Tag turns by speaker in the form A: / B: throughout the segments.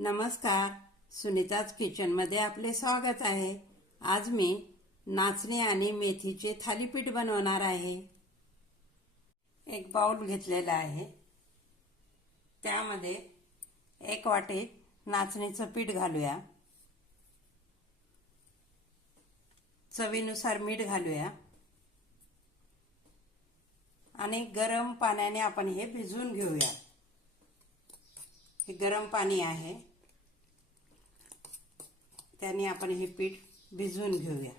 A: नमस्कार. सुनीताज किचनमध्ये आपले स्वागत आहे. आज मी नाचणी आणि मेथीचे थालीपीठ बनवणार आहे. एक बाउल घेतलेला आहे. त्यामध्ये एक वाटी नाचणीचं पीठ घालूया. चवीनुसार मीठ घालूया. आणि गरम पाण्याने आपण हे भिजवून घेऊया. हे गरम पाणी आहे. त्याने आपण हे पीठ भिजवून घेऊया.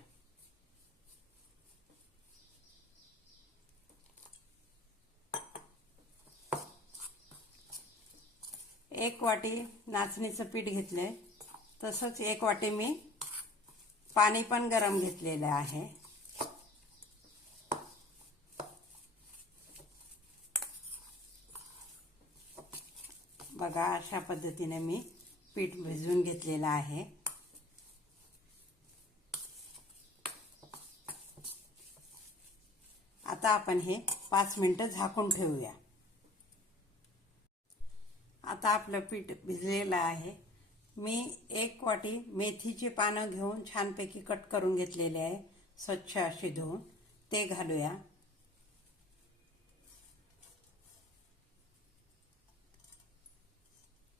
A: एक वाटी नाचणीचं पीठ घेतलंय. तसंच एक वाटी मी पाणी पण गरम घेतलेलं आहे. बघा अशा पद्धतीने मी पीठ भिजवून घेतलेलं आहे. आता आपण हे पाच मिनटं झाकून ठेवूया. आता आपलं पीठ भिजलेलं आहे. मी एक वाटी मेथीची पानं घेऊन छानपैकी कट करून घेतलेले आहे. स्वच्छ अशी धुवून. ते घालूया.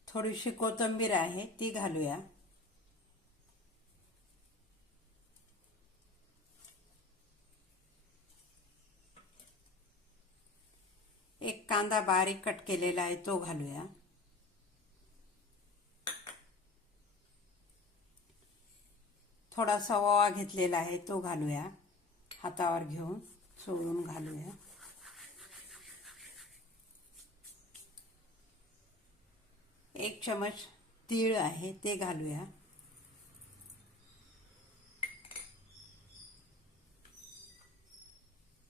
A: थोडीशी कोथिंबीर आहे ती घालूया. एक कांदा बारीक कट केलेला आहे तो घालूया. थोडासा ओवा घेतलेला आहे तो घालूया. हातावर घेऊन सोडून घालूया. एक चमच तीळ आहे ते घालूया.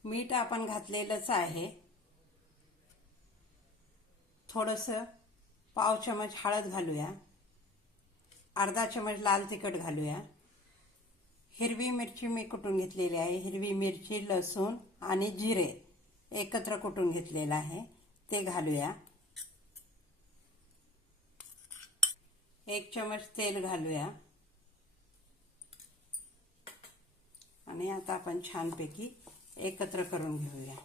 A: मीठ आपण घातलेलंच आहे. थोडंसं पाव चमच हळद घालूया. अर्धा चमच लाल तिखट घालूया. हिरवी मिरची मी कुटून घेतलेली आहे. हिरवी मिरची लसूण आणि जिरे एकत्र कुटून घेतलेलं आहे. ते घालूया. एक चमच तेल घालूया. आणि आता आपण छानपैकी एकत्र करून घेऊया.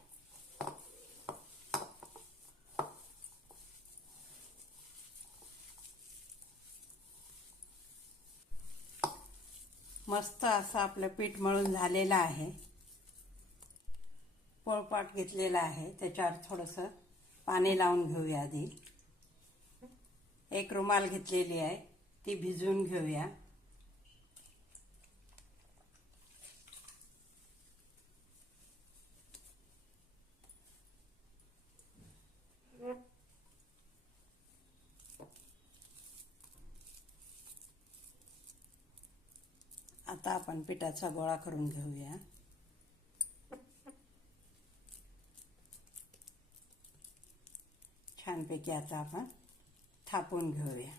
A: मस्त असं आपलं पीठ मळून झालेलं आहे. पोळपाट घेतलेला आहे. त्याच्यावर थोडंसं पाणी लावून घेऊया आधी. एक रुमाल घेतलेली आहे. ती भिजवून घेऊया. आता आपण पिठाचा गोळा करून घेऊया. छानपैकी आता आपण थापून घेऊया.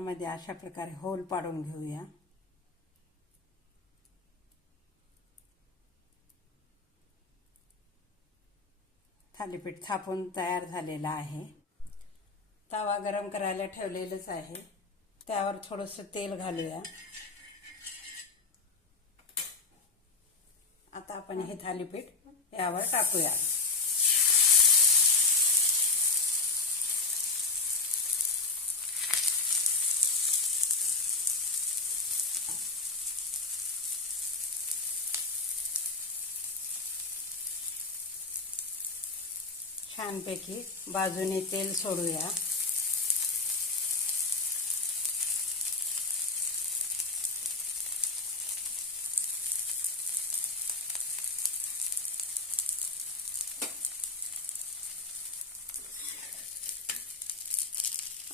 A: यामध्ये अशा प्रकारे होल पाडून घेऊया. थालीपीठ थापून तयार झालेला आहे. तवा गरम करायला ठेवलेलंच आहे. त्यावर थोडंसं तेल घालूया. आता आपण हे थालीपीठ यावर टाकूया. छानपैकी बाजूने तेल सोडूया.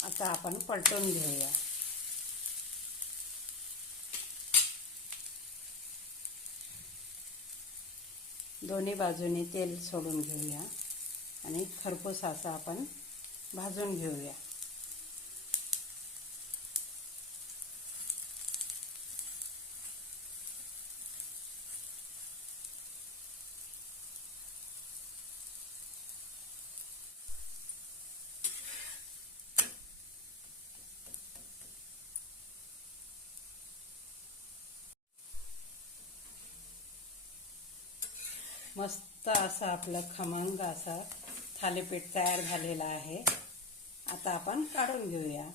A: आता आपण पलटून घेऊया. दोन्ही बाजूने तेल सोडून घेऊया. आणि खरपूस असा आपण भाजून घेऊया. मस्त असा आपला खमंग असा थालीपीठ तयार झालेला आहे. आता आपण काढून घेऊया.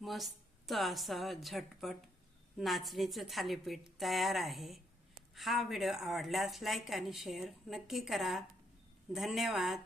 A: मस्त असं झटपट नाचणीचं थालीपीठ तयार आहे. हा व्हिडिओ आवडल्यास लाईक आणि शेअर नक्की करा. धन्यवाद.